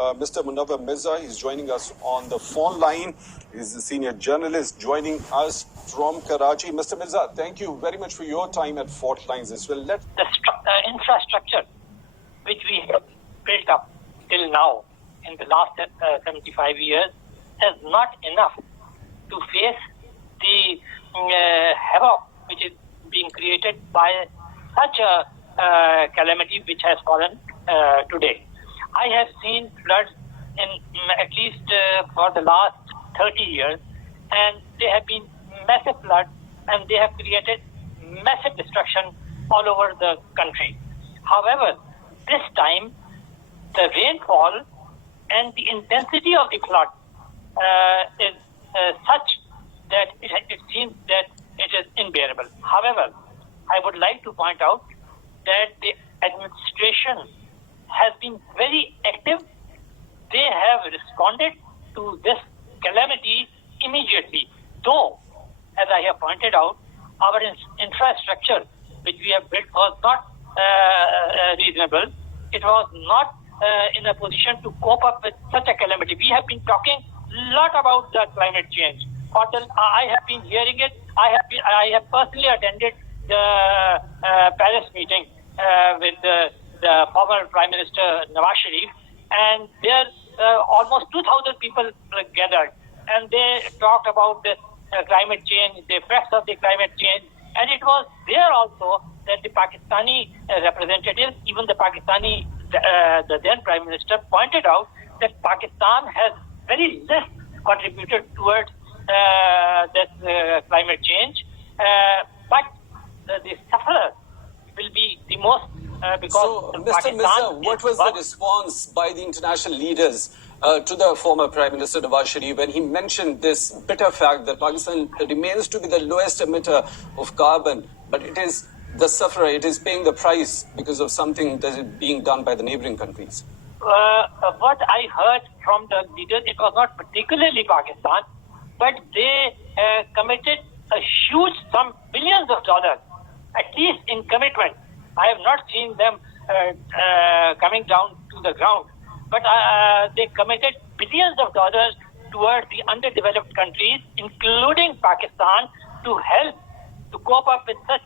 Mr. Munawar Mirza. He's joining us on the phone line. He's a senior journalist joining us from Karachi. Mr. Mirza, thank you very much for your time at Fault Lines as well. The infrastructure which we have built up till now in the last 75 years is not enough to face the havoc which is being created by such a calamity which has fallen today. I have seen floods in at least for the last 30 years, and they have been massive floods, and they have created massive destruction all over the country. However, this time, the rainfall and the intensity of the flood is such that it seems that it is unbearable. However, I would like to point out that the administration has been very active. They have responded to this calamity immediately. Though, as I have pointed out, our infrastructure which we have built was not reasonable. It was not in a position to cope up with such a calamity. We have been talking a lot about the climate change. I have been hearing it. I have personally attended the Paris meeting with the former Prime Minister Nawaz Sharif, and there almost 2,000 people gathered, and they talked about the climate change, the effects of the climate change, and it was there also that the Pakistani representatives, even the Pakistani, the then Prime Minister, pointed out that Pakistan has very less contributed towards this climate change, but the sufferers will be the most because so, Mr. Mirza, what was the response by the international leaders to the former Prime Minister Nawaz Sharif when he mentioned this bitter fact that Pakistan remains to be the lowest emitter of carbon, but it is the sufferer, it is paying the price because of something that is being done by the neighboring countries? What I heard from the leaders, it was not particularly Pakistan, but they committed a huge sum, billions of dollars, at least in commitment. I have not seen them coming down to the ground, but they committed billions of dollars towards the underdeveloped countries, including Pakistan, to help to cope up with such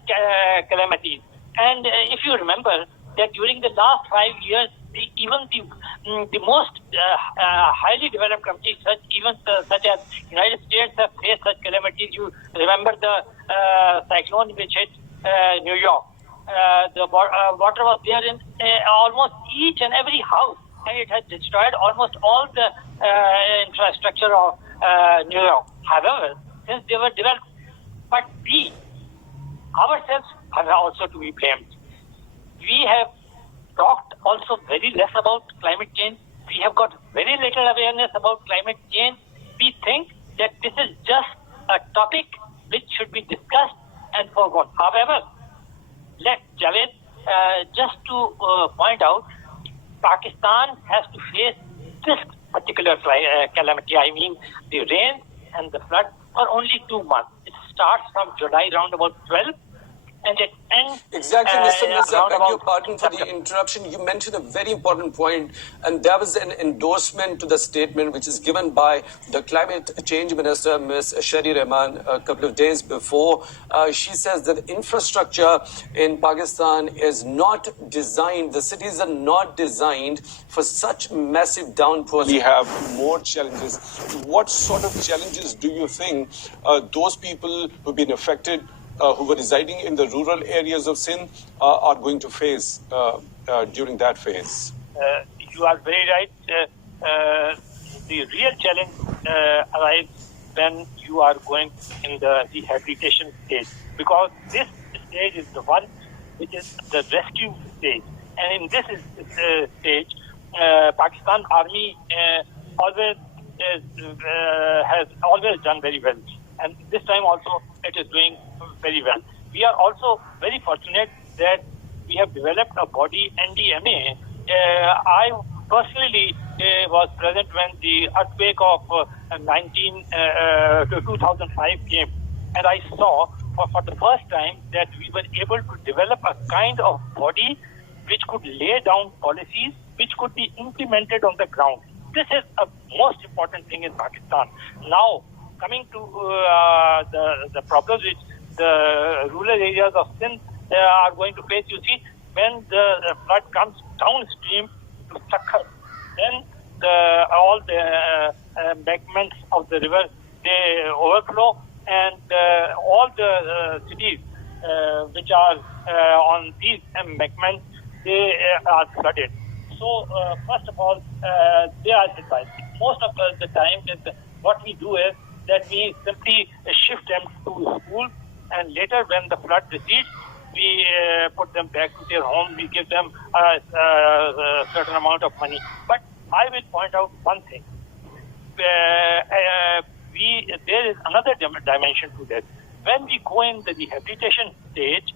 calamities. And if you remember that during the last 5 years, even the most highly developed countries, such as United States, have faced such calamities. You remember the cyclone which hit New York. The water was there in almost each and every house, and it has destroyed almost all the infrastructure of New York. However, since they were developed, but we ourselves are also to be blamed. We have talked also very less about climate change. We have got very little awareness about climate change. We think that this is just a topic which should be discussed and forgotten. However, let Javed, just to point out, Pakistan has to face this particular calamity. I mean, the rain and the flood for only 2 months. It starts from July round about 12, and it ends. Exactly, Mr. Mirza, beg your pardon for the interruption. You mentioned a very important point, and there was an endorsement to the statement which is given by the Climate Change Minister, Ms. Shari Rahman, a couple of days before. She says that infrastructure in Pakistan is not designed, the cities are not designed for such massive downpours. We have more challenges. What sort of challenges do you think those people who've been affected, who were residing in the rural areas of Sindh, are going to face during that phase? You are very right. The real challenge arrives when you are going in the rehabilitation stage, because this stage is the one which is the rescue stage. And in this stage, Pakistan Army has always done very well. And this time also it is doing very well. We are also very fortunate that we have developed a body, NDMA. I personally was present when the earthquake of 2005 came, and I saw for the first time that we were able to develop a kind of body which could lay down policies which could be implemented on the ground. This is a most important thing in Pakistan. Now, coming to the problems which the rural areas of Sindh are going to face, you see, when the flood comes downstream to Sakhar, then all the embankments of the river, they overflow, and all the cities which are on these embankments, they are flooded. So, first of all, they are hit by it. Most of the time, what we do is that we simply shift them to school, and later when the flood recedes, we put them back to their home. We give them a certain amount of money. But I will point out one thing. There is another dimension to that. When we go in the rehabilitation stage,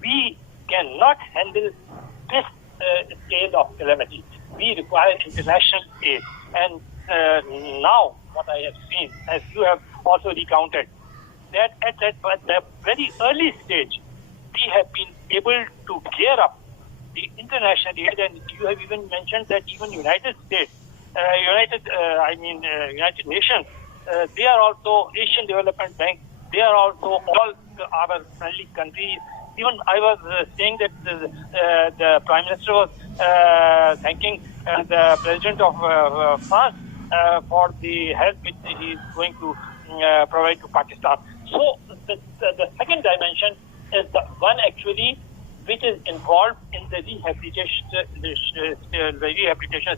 we cannot handle this scale of calamity. We require international aid. And now, what I have seen, as you have also recounted, that at the very early stage, we have been able to gear up the international aid, and you have even mentioned that even United Nations, they are also Asian Development Bank, they are also all our friendly countries. Even I was saying that the Prime Minister was thanking the President of France for the help which he is going to provide to Pakistan. So the second dimension is the one actually which is involved in the rehabilitation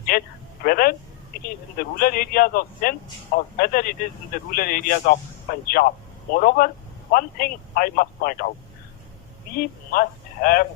stage, whether it is in the rural areas of Sindh or whether it is in the rural areas of Punjab. Moreover, one thing I must point out, we must have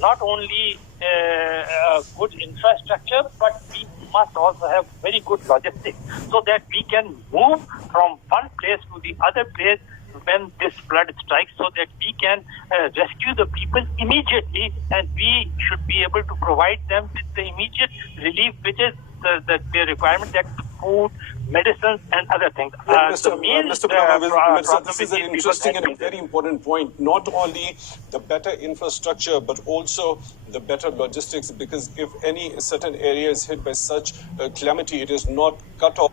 not only a good infrastructure, but we must also have very good logistics so that we can move from one place to the other place when this flood strikes, so that we can rescue the people immediately, and we should be able to provide them with the immediate relief, which is the requirement, that food, medicines, and other things. Mr. Mirza, this is an interesting and very important point. Not only the better infrastructure, but also the better logistics, because if any certain area is hit by such calamity, it is not cut off